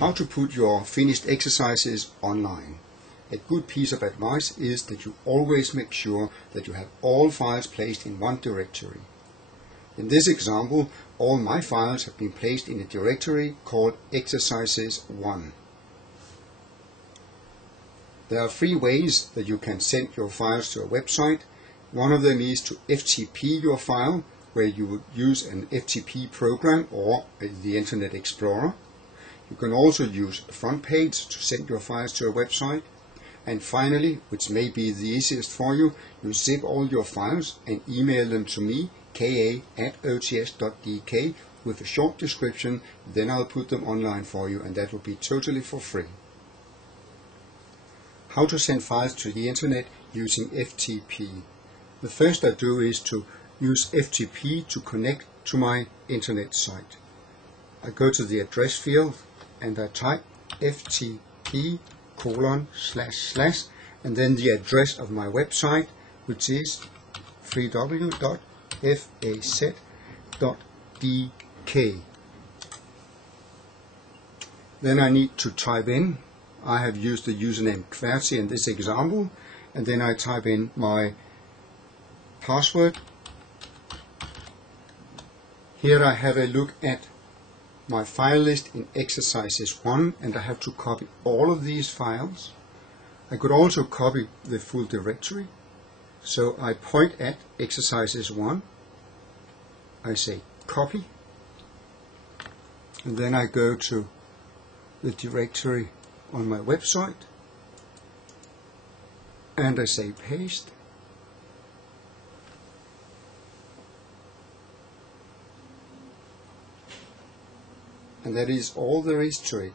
How to put your finished exercises online. A good piece of advice is that you always make sure that you have all files placed in one directory. In this example, all my files have been placed in a directory called Exercises 1. There are 3 ways that you can send your files to a website. One of them is to FTP your file, where you would use an FTP program or the Internet Explorer. You can also use FrontPage to send your files to a website. And finally, which may be the easiest for you, you zip all your files and email them to me, ka@ots.dk, with a short description. Then I'll put them online for you, and that will be totally for free. How to send files to the internet using FTP. The first I do is to use FTP to connect to my internet site. I go to the address field and I type FTP:// and then the address of my website, which is www.faz.dk. Then I need to type in, I have used the username QWERTY in this example, and then I type in my password. Here I have a look at my file list in Exercises 1, and I have to copy all of these files. I could also copy the full directory. So I point at Exercises 1, I say copy, and then I go to the directory on my website and I say paste. And that is all there is to it.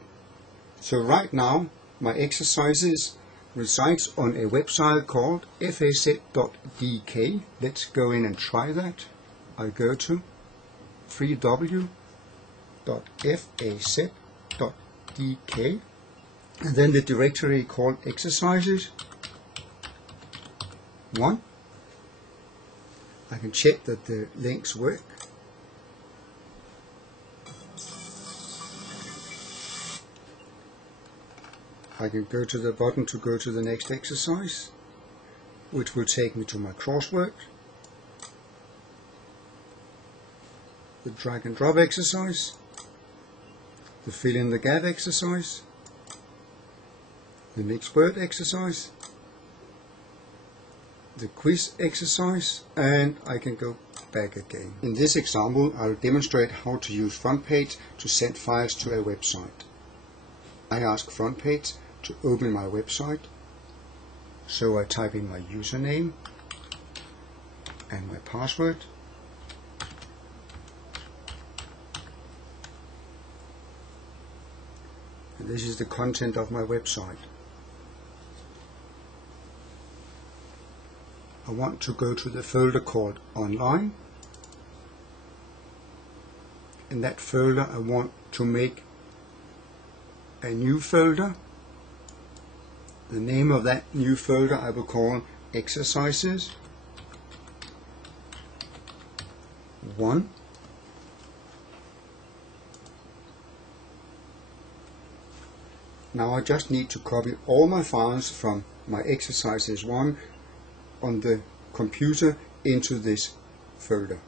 So right now my exercises resides on a website called faz.dk. Let's go in and try that. I go to www.faz.dk and then the directory called Exercises 1. I can check that the links work. I can go to the button to go to the next exercise, which will take me to my crossword, the drag and drop exercise, the fill in the gap exercise, the mixed word exercise, the quiz exercise, and I can go back again. In this example, I'll demonstrate how to use FrontPage to send files to a website. I ask FrontPage to open my website, so I type in my username and my password. And this is the content of my website. I want to go to the folder called Online. In that folder I want to make a new folder. The name of that new folder I will call Exercises 1. Now I just need to copy all my files from my Exercises 1 on the computer into this folder.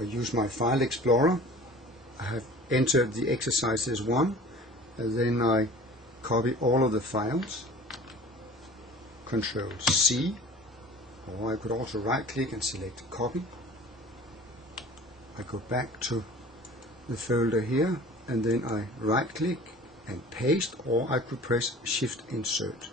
I use my File Explorer. I have entered the Exercises 1, and then I copy all of the files, Control C, or I could also right click and select copy. I go back to the folder here and then I right click and paste, or I could press Shift Insert.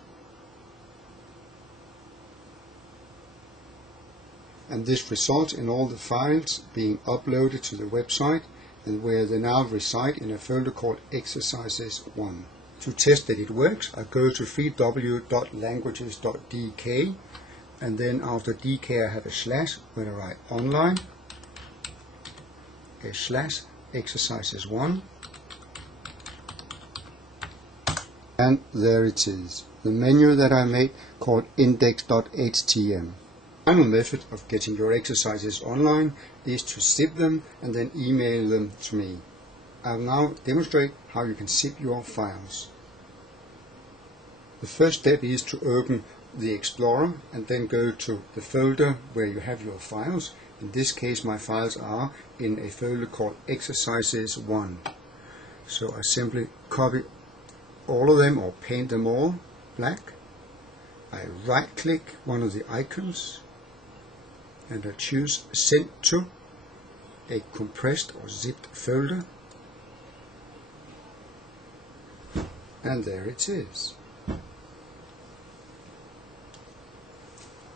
And this results in all the files being uploaded to the website, and where they now reside in a folder called Exercises 1. To test that it works, I go to www.languages.dk, and then after DK I have a slash when I write online, a slash Exercises 1, and there it is, the menu that I made called index.htm. The final method of getting your exercises online is to zip them and then email them to me. I'll now demonstrate how you can zip your files. The first step is to open the Explorer and then go to the folder where you have your files. In this case my files are in a folder called Exercises 1. So I simply copy all of them or paint them all black. I right click one of the icons and I choose Send to a compressed or zipped folder, and there it is.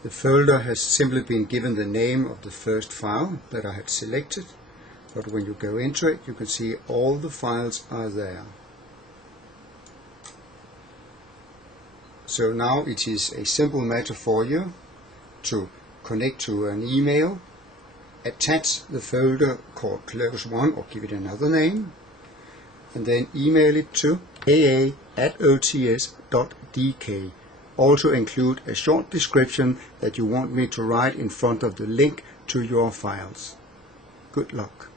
The folder has simply been given the name of the first file that I had selected, but when you go into it you can see all the files are there. So now it is a simple matter for you to connect to an email, attach the folder called Close1 or give it another name, and then email it to aa@ots.dk. Also include a short description that you want me to write in front of the link to your files. Good luck.